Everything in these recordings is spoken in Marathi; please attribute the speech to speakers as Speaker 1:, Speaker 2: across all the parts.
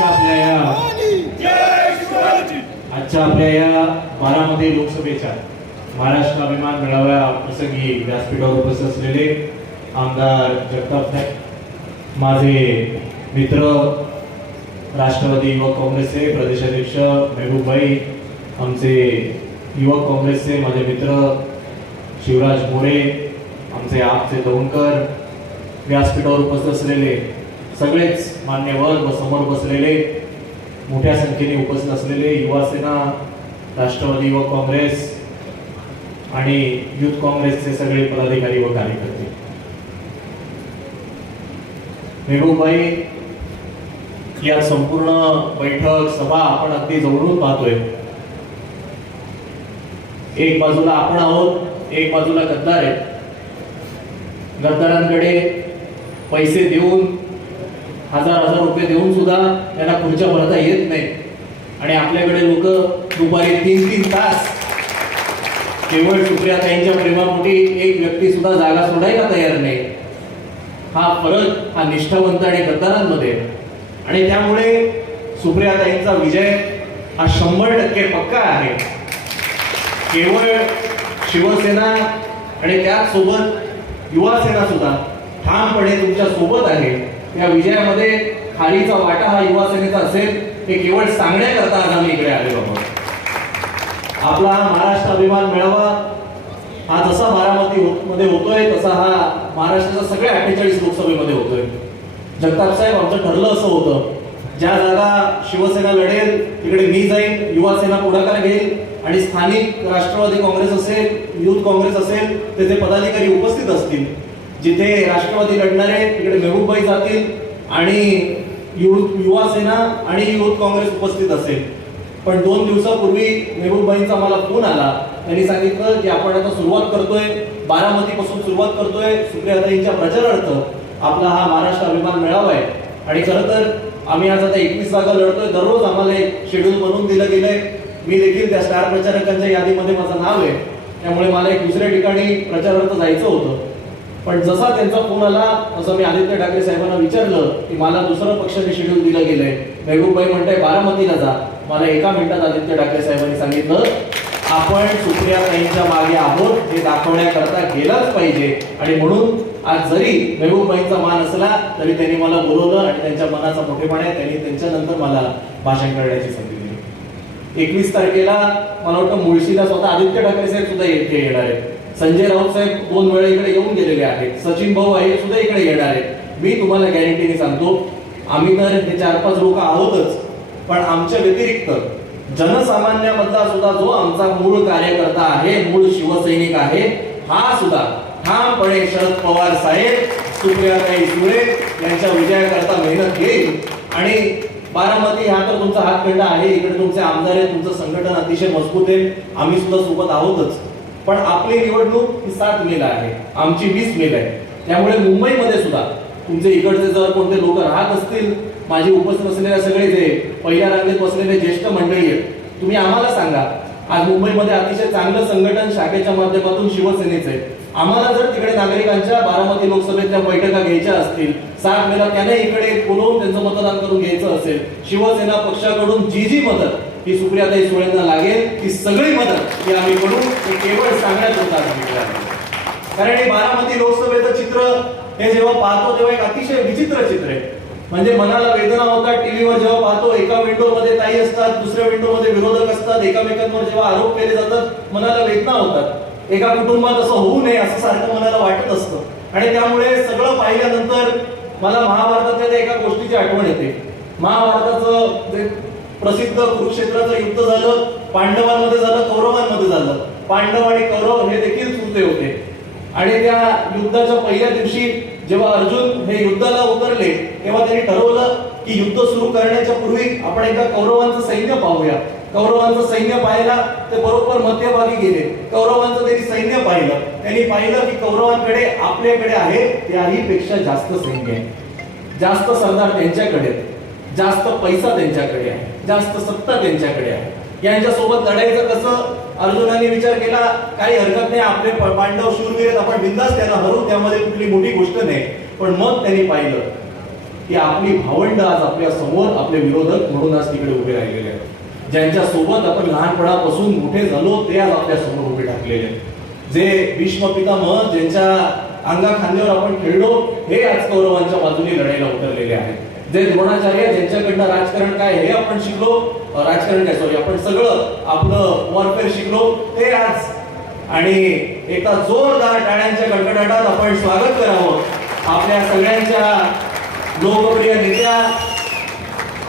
Speaker 1: आजच्या आपल्या या आजच्या आपल्या या बारामती लोकसभेच्या महाराष्ट्र अभिमान मेळाव्या प्रसंगी व्यासपीठावर उपस्थित असलेले आमदार जगताप नाईक माझे मित्र राष्ट्रवादी युवक काँग्रेसचे प्रदेशाध्यक्ष मेहबूबभाई आमचे युवक काँग्रेसचे माझे मित्र शिवराज मोरे आमचे आपचे दौंडकर व्यासपीठावर उपस्थित असलेले सगळेच मान्यवर व समोर बसलेले मोठ्या संख्येने उपस्थित असलेले युवासेना राष्ट्रवादी युवक काँग्रेस आणि युथ काँग्रेसचे सगळे पदाधिकारी व कार्यकर्ते. मेहबूबभाई या संपूर्ण बैठक सभा आपण अगदी जवळून पाहतोय. एक बाजूला आपण आहोत एक बाजूला गद्दार आहे गद्दारांकडे पैसे देऊन हजार हजार रुपये देऊन सुद्धा त्यांना खुर्च्या भरता येत नाही. आणि आपल्याकडे लोक दुपारी तीन तीन तास केवळ सुप्रियाताईंच्या प्रेमापोटी एक व्यक्ती सुद्धा जागा सोडायला तयार नाही. हा फरक हा निष्ठावंत आणि गद्दारांमध्ये. आणि त्यामुळे सुप्रियाताईंचा विजय हा शंभर टक्के पक्का आहे. केवळ शिवसेना आणि त्याचसोबत युवासेना सुद्धा ठामपणे तुमच्यासोबत आहे. या विजयामध्ये खालीचा वाटा हा युवा सेनेचा असेल हे केवळ सांगण्याकरता आज आम्ही इकडे आलेलो आहोत. आपला हा महाराष्ट्र अभिमान मेळावा हा जसा बारामती हो- मध्ये होतोय तसा हा महाराष्ट्राच्या सगळ्या अठ्ठेचाळीस लोकसभेमध्ये होतोय. जगताप साहेब आमचं ठरलं असं होतं. ज्या जागा शिवसेना लढेल तिकडे मी जाईन युवा सेना पुढाकार घेईल आणि स्थानिक राष्ट्रवादी काँग्रेस असेल युथ काँग्रेस असेल तेथे पदाधिकारी उपस्थित असतील. जिथे राष्ट्रवादी लढणारे तिकडे मेहबूबबाई जातील आणि युवा सेना आणि युथ काँग्रेस उपस्थित असेल. पण दोन दिवसापूर्वी मेहबूबबाईंचा मला फोन आला. त्यांनी सांगितलं की आपण आता सुरुवात करतोय बारामती पासून सुरुवात करतोय सुप्रियाताईंच्या प्रचारार्थ आपला हा महाराष्ट्र अभिमान मेळावा आहे आणि खरं तर आम्ही आज आता एकवीस जागा लढतोय. दररोज आम्हाला एक शेड्यूल बनवून दिलं गेलंय. मी देखील त्या स्टार प्रचारकांच्या यादीमध्ये माझं नाव आहे. त्यामुळे मला एक दुसऱ्या ठिकाणी प्रचारार्थ जायचं होतं. पण जसा त्यांचा फोन आला असं मी आदित्य ठाकरे साहेबांना विचारलं की मला दुसरं पक्षाने शेड्यूल दिलं गेलंय. मेहबूबाई म्हणताय बारामतीला जा. मला एका मिनिटात आदित्य ठाकरे साहेबांनी सांगितलं आपण सुप्रिया ताईंच्या मागे आहोत. हे दाखवण्याकरता गेलाच पाहिजे. आणि म्हणून आज जरी मेहबूबाईंचा मान असला तरी त्यांनी मला बोलवलं आणि त्यांच्या मनाचा मोठेपणा त्यांनी त्यांच्यानंतर मला भाषण करण्याची संधी दिली. एकवीस तारखेला मला वाटतं मुळशीला स्वतः आदित्य ठाकरे साहेब सुद्धा येथे येणार आहेत. संजय राऊत साहेब दोन वेळा इकडे येऊन गेलेले आहेत. सचिन भाऊ आहे सुद्धा इकडे येणार आहेत. मी तुम्हाला गॅरंटीने सांगतो आम्ही तर हे चार पाच लोक आहोतच पण आमच्या व्यतिरिक्त जनसामान्यामधला सुद्धा जो आमचा मूळ कार्यकर्ता आहे मूळ शिवसैनिक आहे हा सुद्धा ठामपणे शरद पवार साहेब सुप्रियाताई सुळे यांच्या विजयाकरता मेहनत घेईल. आणि बारामती हा तर तुमचा हातखंडा आहे इकडे तुमचे आमदार आहे तुमचं संघटन अतिशय मजबूत आहे. आम्ही सुद्धा सोबत आहोतच. पण आपली निवडणूक ही सात मेला आहे. आमची वीस मेल आहे. त्यामुळे मुंबईमध्ये सुद्धा तुमचे इकडचे जर कोणते लोक राहत असतील माझे उपस्थित असलेले सगळे जे पहिल्या रांगेत बसलेले ज्येष्ठ मंडळी आहेत तुम्ही आम्हाला सांगा आज मुंबईमध्ये अतिशय चांगलं संघटन शाखेच्या माध्यमातून शिवसेनेचं आहे. आम्हाला जर तिकडे नागरिकांच्या बारामती लोकसभेतल्या बैठका घ्यायच्या असतील सात मेला त्याने इकडे बोलवून त्यांचं मतदान करून घ्यायचं असेल शिवसेना पक्षाकडून जी जी मदत ही सुप्रियाताई सुळेंना लागेल ती सगळी मदत ही आम्ही करू हे केवळ सांगण्यात होता कारण हे बारामती लोकसभेचं चित्र हे जेव्हा पाहतो तेव्हा एक अतिशय विचित्र चित्र आहे. म्हणजे मनाला वेदना होतात टीव्हीवर जेव्हा पाहतो एका विंडो मध्ये ताई असतात दुसऱ्या विंडो मध्ये विरोधक असतात एकामेकांवर जेव्हा आरोप केले जातात मनाला वेदना होतात. एका कुटुंबात असं होऊ नये असं सारखं मनाला वाटत असतं. आणि त्यामुळे सगळं पाहिल्यानंतर मला महाभारतातल्या त्या एका गोष्टीची आठवण येते. महाभारताचं प्रसिद्ध कुरुक्षेत्राचं युद्ध झालं पांडवांमध्ये झालं कौरवांमध्ये झालं. पांडव आणि कौरव हे देखील चुलते होते. आणि त्या युद्धाच्या पहिल्या दिवशी जेव्हा अर्जुन हे युद्धाला उतरले तेव्हा त्यांनी ठरवलं की युद्ध सुरू करण्याच्या पूर्वी आपण एका कौरवांचं सैन्य पाहूया. कौरवांचं सैन्य पाहायला ते बरोबर मध्यभागी गेले. कौरवांचं त्यांनी सैन्य पाहिलं. त्यांनी पाहिलं की कौरवांकडे आपल्याकडे आहे त्याहीपेक्षा जास्त सैन्य आहे. जास्त सरदार त्यांच्याकडे. जास्त पैसा त्यांच्याकडे आहे जास्त सत्ता त्यांच्याकडे आहे. यांच्यासोबत लढायचं कसं? अर्जुनाने विचार केला काही हरकत नाही आपले पांडव शूरवीर आपण बिंदास त्यांना हरू त्यामध्ये कुठली मोठी गोष्ट नाही. पण मग त्यांनी पाहिलं की आपली भावंड आज आपल्यासमोर आपले विरोधक म्हणून आज तिकडे उभे राहिलेले आहेत. ज्यांच्या सोबत आपण लहानपणापासून मोठे झालो ते आज आपल्यासमोर उभे टाकलेले आहेत. जे भीष्म पितामह ज्यांच्या अंगा खांद्यावर आपण खेळलो हे आज कौरवांच्या बाजूने लढायला उतरलेले आहेत. जे द्रोणाचार्य ज्यांच्याकडनं राजकारण काय हे आपण शिकलो. राजकारण काय सॉरी आपण सगळं आपलं वॉरफेअर शिकलो. ते आज. आणि एका जोरदार टाळ्यांच्या कडकडाटात आपण स्वागत करावं. आपल्या सगळ्यांच्या लोकप्रिय नेत्या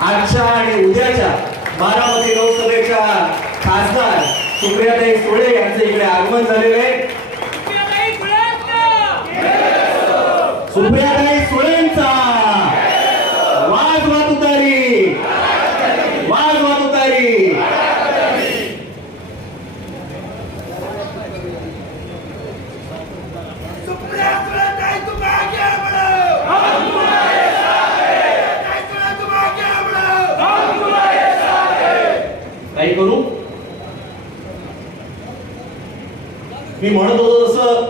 Speaker 1: आजच्या आणि उद्याच्या बारामती लोकसभेच्या खासदार सुप्रियाताई सुळे यांचे इकडे आगमन झालेले आहे. सुप्रियाताई सुळेंचा वाजवा तुतारी वाजवा तुतारी
Speaker 2: सुप्रिया सुळे ताई तुम आगे बढ़ो हम तुम्हारे साथ हैं ताई सुळे तुम आगे बढ़ो हम तुम्हारे साथ हैं
Speaker 1: काही करू मी म्हणत होतो तसं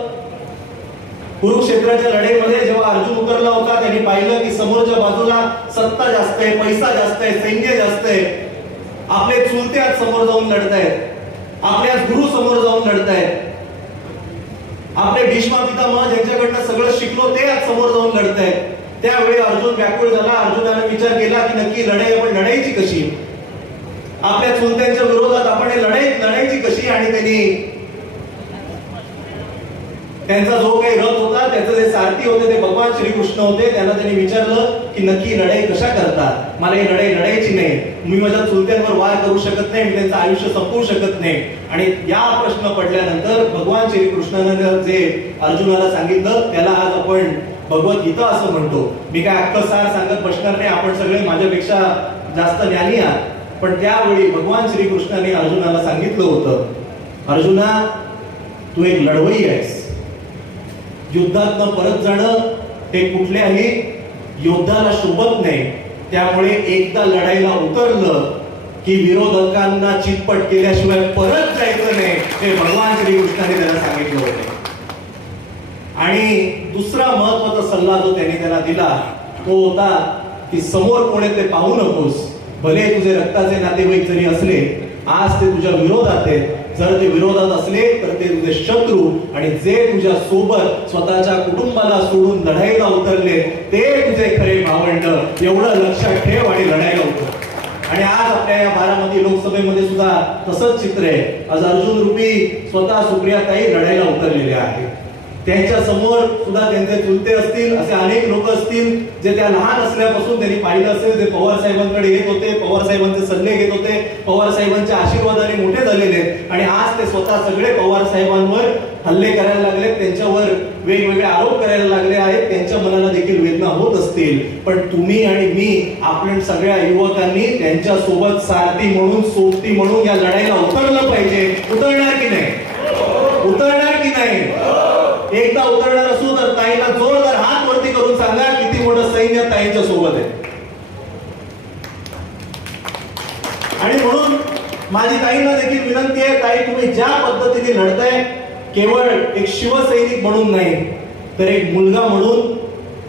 Speaker 1: कुरुक्षेत्राच्या लढाईमध्ये जेव्हा अर्जुन उतरला होता त्यांनी पाहिलं की समोरच्या बाजूला सत्ता जास्त आहे पैसा जास्त आहे सैन्य जास्त आहे. आपले चुलते आज समोर जाऊन लढतायत आपल्या गुरु समोर जाऊन लढतायत आपले भीष्मा पितामह ज्यांच्याकडनं सगळं शिकलो ते आज समोर जाऊन लढतायत त्यावेळी अर्जुन व्याकुळ झाला. अर्जुनाने विचार केला की नक्की लढाई आपण लढायची कशी? आपल्या चुलत्यांच्या विरोधात आपण हे लढाई लढायची कशी? आणि त्यांनी त्यांचा जो काही रथ होता त्याचे जे सारथी होते ते भगवान श्रीकृष्ण होते. त्यांना त्यांनी विचारलं की नक्की लढाई कशा करतात? मला ही लढाई लढायची नाही. मी माझ्या चुलत्यांवर वार करू शकत नाही मी त्यांचं आयुष्य संपवू शकत नाही. आणि या प्रश्न पडल्यानंतर भगवान श्रीकृष्णानं जे अर्जुनाला सांगितलं त्याला आज आपण भगवद्गीता असं म्हणतो. मी काय अख्खं सार सांगत बसणार नाही आपण सगळे माझ्यापेक्षा जास्त ज्ञानी आहात. पण त्यावेळी भगवान श्रीकृष्णाने अर्जुनाला सांगितलं होतं अर्जुना तू एक लढवई आहेस. युद्धात परत जाणं हे कुठल्याही योद्धाला शोभत नाही. त्यामुळे एकदा लढाईला उतरलं की विरोधकांना चितपट केल्याशिवाय परत जायचं नाही हे भगवान श्रीकृष्णाने त्याला सांगितलं होतं. आणि दुसरा महत्त्वाचा सल्ला जो त्याने त्याला दिला तो होता की समोर कोणी ते पाहू नकोस. भले तुझे रक्ताचे नातेवाईक जरी असले आज ते तुझ्या विरोधात आहेत. जर ते विरोधात असले तर ते तुझे शत्रू आणि जे तुझ्या सोबत स्वतःच्या कुटुंबाला सोडून लढाईला उतरले ते तुझे खरे भावंड. एवढं लक्षात ठेव आणि लढाईला उतर. आणि आज आपल्या या बारामती लोकसभेमध्ये सुद्धा तसंच चित्र आहे. आज अर्जुन रुपी स्वतः सुप्रियाताई लढाईला उतरलेले आहेत. त्यांच्यासमोर सुद्धा त्यांचे चुलते असतील असे अनेक लोक असतील जे त्या लहान असल्यापासून त्यांनी पाहिलं असेल जे पवार साहेबांकडे येत होते पवार साहेबांचे सल्ले घेत होते पवार साहेबांच्या आशीर्वादाने मोठे झालेले आणि आज ते स्वतः सगळे पवार साहेबांवर हल्ले करायला लागले त्यांच्यावर वेगवेगळे आरोप करायला लागले आहेत त्यांच्या मनाला देखील वेदना होत असतील. पण तुम्ही आणि मी आपण सगळ्या युवकांनी त्यांच्यासोबत सारथी म्हणून सोबती म्हणून या लढाईला उतरलं पाहिजे. उतरणार की नाही? उतरणार की नाही? एकदा उतरणार असू तर ताईला जोरदार हात वरती करून सांगा किती मोठं सैन्य ताईंच्या सोबत आहे. आणि म्हणून माझी ताईंना देखील विनंती आहे ताई तुम्ही ज्या पद्धतीने लढताय केवळ एक शिवसैनिक म्हणून नाही तर एक मुलगा म्हणून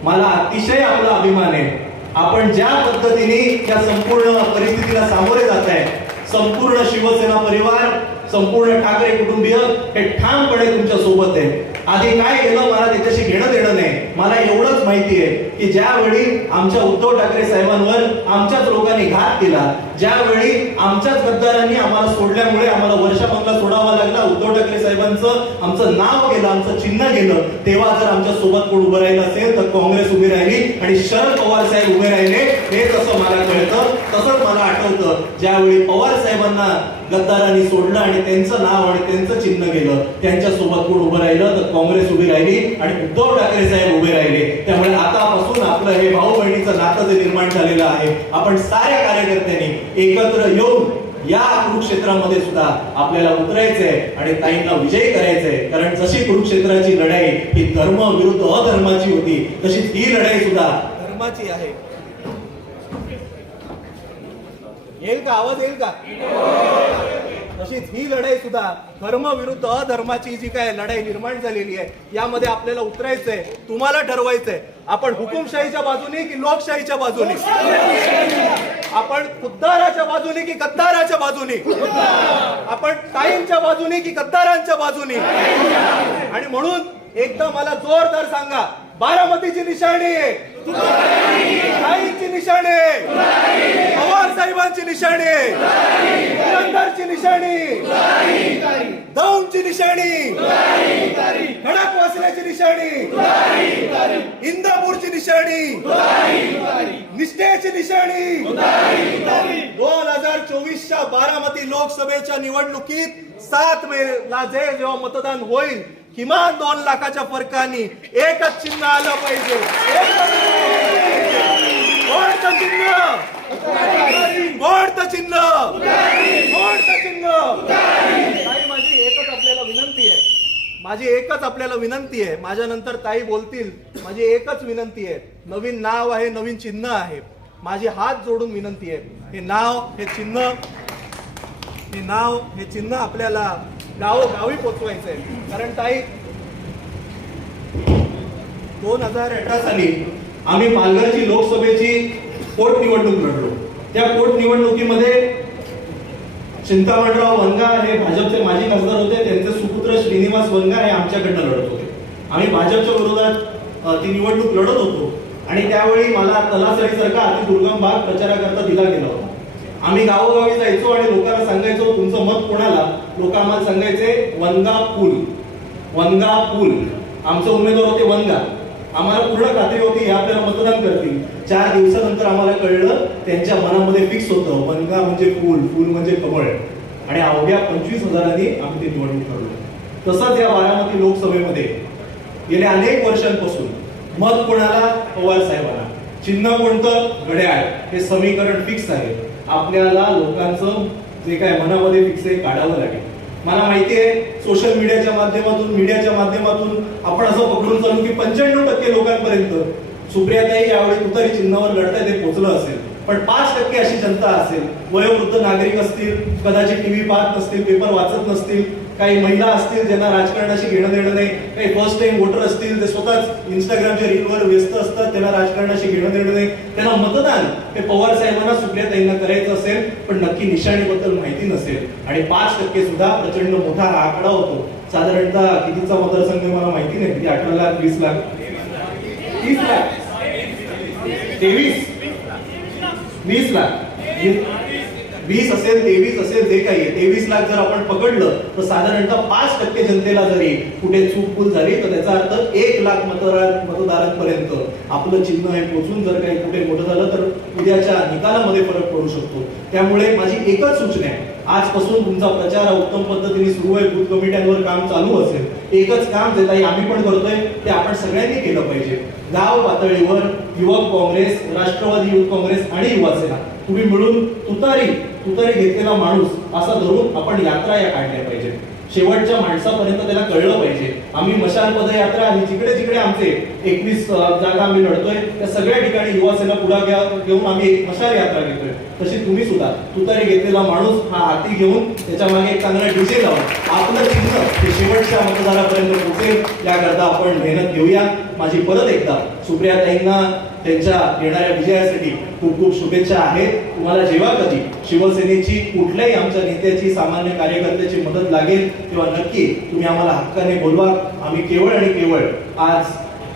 Speaker 1: मला अतिशय आपला अभिमान आहे. आपण ज्या पद्धतीने या संपूर्ण परिस्थितीला सामोरे जात आहे संपूर्ण शिवसेना परिवार संपूर्ण ठाकरे कुटुंबीय हे ठामपणे तुमच्यासोबत आहे. आधी काय केलं? मला त्याच्याशी घेणं देणं नाही. मला एवढंच माहिती आहे की ज्यावेळी आमच्या उद्धव ठाकरे साहेबांवर आमच्याच लोकांनी घात केला ज्यावेळी आमच्याच गद्दारांनी आम्हाला सोडल्यामुळे आम्हाला वर्षा बंगला सोडावा लागला उद्धव ठाकरे साहेबांचं आमचं नाव गेलं आमचं चिन्ह गेलं तेव्हा जर आमच्यासोबत कोण उभं राहिलं असेल तर काँग्रेस उभी राहिली आणि शरद पवार साहेब उभे राहिले हे तसं मला कळतं. तसंच मला आठवतं ज्यावेळी पवार साहेबांना गद्दारांनी सोडलं आणि त्यांचं नाव आणि त्यांचं चिन्ह गेलं. त्यांच्यासोबत कोण उभं राहिलं तर काँग्रेस उभी राहिली आणि उद्धव ठाकरे साहेब उभे राहिले. त्यामुळे आतापासून आपलं हे भाऊ बहिणीचं नातं जे निर्माण झालेलं आहे आपण साऱ्या कार्यकर्त्यांनी एकत्र येऊन या कुरुक्षेत्रामध्ये सुद्धा आपल्याला उतरायचंय आणि ताईंना विजयी करायचंय. कारण जशी कुरुक्षेत्राची लढाई ही धर्म विरुद्ध अधर्माची होती तशीच ही लढाई सुद्धा धर्माची आहे. येईल का? आवाज येईल का?
Speaker 3: तशीच ही लढाई सुद्धा धर्म विरुद्ध अधर्माची जी काय लढाई निर्माण झालेली आहे यामध्ये आपल्याला उतरायचंय तुम्हाला ठरवायचंय. आपण हुकुमशाहीच्या बाजूने की लोकशाहीच्या बाजूने? आपण खुद्दाराच्या बाजूने की गद्दाराच्या बाजूने? आपण टाईमच्या बाजूने की गद्दारांच्या बाजूने? आणि म्हणून एकदा मला जोरदार सांगा बारामतीची निशाणी आहे. निशाणी. पवार साहेबांची निशाणी. पुरंदरची निशाणी. दौंडची निशाणी. खडक वासल्याची निशाणी. इंदापूरची निशाणी. निष्ठेची निशाणी. दोन हजार चोवीसच्या बारामती लोकसभेच्या निवडणुकीत सात मे ला जे जेव्हा मतदान होईल किमान दोन लाखाच्या फरकाने एकच चिन्ह आलं पाहिजे. चिन्ह! कोणतं चिन्ह! कोणतं चिन्ह! ताई माझी एकच आपल्याला विनंती आहे. माझी एकच आपल्याला विनंती आहे. माझ्या नंतर ताई बोलतील. माझी एकच विनंती आहे. नवीन नाव आहे नवीन चिन्ह आहे. माझी हात जोडून विनंती आहे. हे नाव हे चिन्ह हे नाव हे चिन्ह आपल्याला गावोगावी पोचवायचं आहे. कारण ताई
Speaker 1: दोन हजार अठरा साली आम्ही पालघरची लोकसभेची पोटनिवडणूक लढलो. त्या पोटनिवडणुकीमध्ये चिंतामणराव वनगा हे भाजपचे माजी खासदार होते. त्यांचे सुपुत्र श्रीनिवास वनगा हे आमच्याकडनं लढत होते. आम्ही भाजपच्या विरोधात ती निवडणूक लढत होतो. आणि त्यावेळी मला तलासरीसारखा अतिदुर्गम भाग प्रचाराकरता दिला गेला होता. आम्ही गावोगावी जायचो आणि लोकांना सांगायचो तुमचं मत कोणाला? लोक आम्हाला सांगायचे वनगा पूल. वनगा पूल. आमचे उमेदवार होते वनगा. आम्हाला पूर्ण खात्री होती हे आपल्याला मतदान करतील. चार दिवसानंतर आम्हाला कळलं त्यांच्या मनामध्ये फिक्स होतं. वनगा म्हणजे फूल फूल म्हणजे कमळ. आणि अवघ्या पंचवीस हजारांनी आम्ही ते निवडणूक लढलो तसंच या बारामती लोकसभेमध्ये गेल्या अनेक वर्षांपासून मत कोणाला? पवार साहेबांना. चिन्ह कोणतं? घड्याळ. हे समीकरण फिक्स आहे. आपल्याला लोकांचं जे काय मनामध्ये फिक्स आहे काढावं लागेल. मला माहिती आहे सोशल मीडियाच्या माध्यमातून मीडियाच्या माध्यमातून आपण असं पकडून चालू की पंच्याण्णव टक्के लोकांपर्यंत सुप्रियाताई यावेळी तुतारी चिन्हावर लढताय ते पोहोचलं असेल. पण पाच टक्के अशी जनता असेल वयोवृद्ध नागरिक असतील कदाचित टीव्ही पाहत नसतील पेपर वाचत नसतील काही महिला असतील ज्यांना राजकारणाशी घेणं देणं नाही काही फर्स्ट टाइम वोटर असतील ते स्वतःच इंस्टाग्रामच्या रीलवर व्यस्त असतात त्यांना राजकारणाशी घेणं देणं नाही. त्यांना मतदान हे पवार साहेबांना सुप्रियाताईंना करायचं असेल पण नक्की निशाणीबद्दल माहिती नसेल. आणि पाच टक्के सुद्धा प्रचंड मोठा हा आकडा होतो. साधारणतः कितीचा मतदारसंघ मला माहिती नाही किती? अठरा लाख वीस लाख? तीस लाख? तेवीस? वीस लाख. वीस असेल तेवीस असेल जे काही तेवीस लाख जर आपण पकडलं तर साधारणतः पाच टक्के जनतेला जरी कुठे चूक भूल झाली तर त्याचा अर्थ एक लाख मतदार मतदारांपर्यंत आपलं चिन्ह हे पोचून जर काही कुठे मोठं झालं तर उद्याच्या निकालामध्ये फरक पडू शकतो. त्यामुळे माझी एकच सूचना आहे आजपासून तुमचा प्रचार उत्तम पद्धतीने सुरू आहे बूथ कमिट्यांवर काम चालू असेल. एकच काम जे काही आम्ही पण करतोय ते आपण सगळ्यांनी केलं पाहिजे. गाव पातळीवर युवक काँग्रेस राष्ट्रवादी युवक काँग्रेस आणि युवासेना तुम्ही मिळून तुतारी तुतारी घेतलेला माणूस असा धरून आपण यात्रा या काढल्या पाहिजे शेवटच्या माणसापर्यंत त्याला कळलं पाहिजे. आम्ही मशाल पदयात्रा ही जिकडे जिकडे आमचे एकवीस जागा आम्ही लढतोय त्या सगळ्या ठिकाणी युवासेना पुढा घेऊन आम्ही एक मशाल यात्रा घेतोय. तशी तुम्ही सुद्धा तुतारी घेतलेला माणूस हा हाती घेऊन त्याच्यामागे एक चांगला डिझे लावून आपलं चिन्ह हे शेवटच्या मतदारापर्यंत पोहोचेल याकरता आपण मेहनत घेऊया. माझी परत एकदा सुप्रियाताईंना त्यांच्या येणाऱ्या विजयासाठी खूप खूप शुभेच्छा आहेत. तुम्हाला जेव्हा कधी शिवसेनेची कुठल्याही आमच्या नेत्याची सामान्य कार्यकर्त्याची मदत लागेल तेव्हा नक्की तुम्ही आम्हाला हक्काने बोलवा. आम्ही केवळ आणि केवळ आज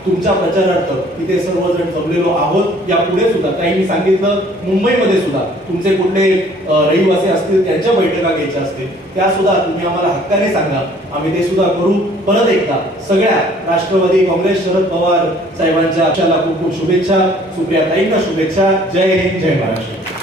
Speaker 1: तुमच्या प्रचारार्थ तिथे सर्वजण जमलेलो आहोत. या पुढे सुद्धा काही मी सांगितलं मुंबईमध्ये सुद्धा तुमचे कुठले रहिवासी असतील त्यांच्या बैठका घ्यायच्या असतील त्या सुद्धा तुम्ही आम्हाला हक्काने सांगा. आम्ही ते सुद्धा करू. परत एकदा सगळ्या राष्ट्रवादी काँग्रेस शरद पवार साहेबांच्या खूप खूप शुभेच्छा. सुप्रिया ताईंना शुभेच्छा. जय हिंद जय महाराष्ट्र.